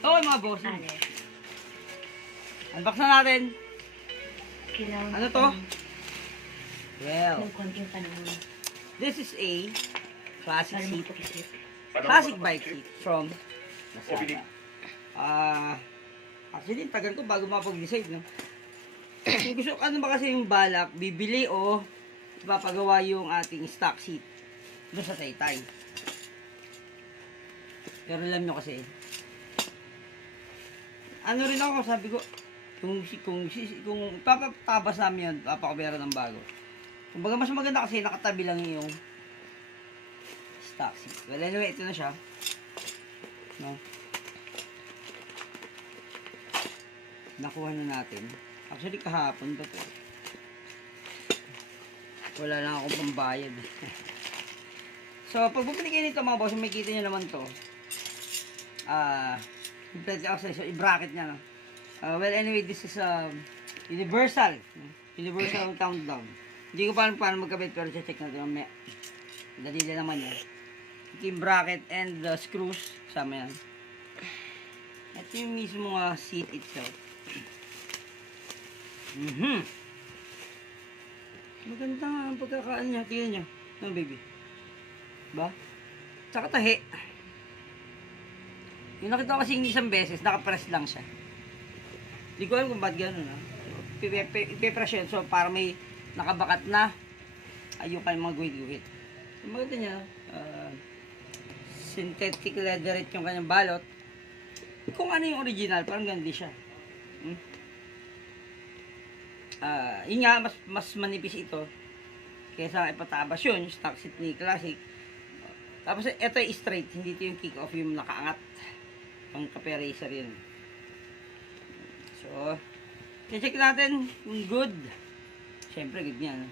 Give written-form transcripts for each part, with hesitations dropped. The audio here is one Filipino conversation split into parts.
Okay mga boss. Ano? Unbox na natin. Kailangan Ano to? Well, ng konting panahon. this is a classic Para seat. magpag-isip. Classic bike seat from Lazada. Actually, tagal ko bago mapag-decide, no? Kung gusto ano ba kasi yung balak, bibili o ipapagawa yung ating stock seat doon sa Taytay. Pero alam nyo kasi, ano rin ako, sabi ko, kung papatabas namin yun, papakabera ng bago. Kumbaga mas maganda kasi nakatabi lang yung stock seat. Well, anyway, ito na siya. No? Nakuha na natin. Actually, kahapon pa to. Wala lang akong pambayad. So, pag bumili kayo nito mga boss, may kita nyo naman to. Complete access, so i-bracket niya, no? Well, anyway, this is universal. Universal countdown. Hindi ko paano magkabit, pero check natin mamaya. Dali na naman yan. Ito yung bracket and the screws. Kasama yan. Ito yung mismo seat itself. Maganda nga ang pagkakaan niya. Tingnan niyo. No, baby. Ba? Tsaka tahi. Yung nakita ko kasi isang beses, nakapress lang siya. Hindi ko alam kung ba't gano'n, ha? Ipipress yun. So, para may nakabakat na ayun kayo mga guhit-guhit. So, maganda niya. Synthetic leatherette yung kanyang balot. Kung ano yung original, parang gandi siya. Yun nga, mas manipis ito kaysa ipatabas yun, yung stock seat ni Classic. Tapos ito ay straight, hindi ito yung kick-off, yung nakaangat pang kape-racer yun. So, check natin kung good. Siyempre good yan.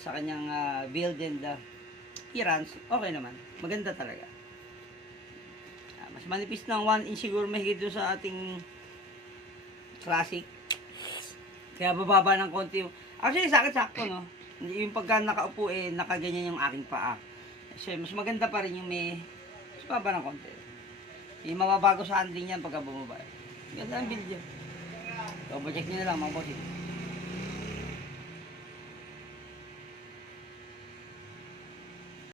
Sa kanyang build and appearance, okay naman, maganda talaga. Mas manipis ng 1 inch siguro mahigit doon sa ating Classic. Kaya bababa ng konti. Actually, sa akin sakto, no? Yung pagka nakaupo, nakaganyan yung aking paa. Kasi mas maganda pa rin yung may mas baba ng konti. Yung mababago sa handling yan pagka bumaba. Ganda ang build yun. Double check nyo na lang, mga boss.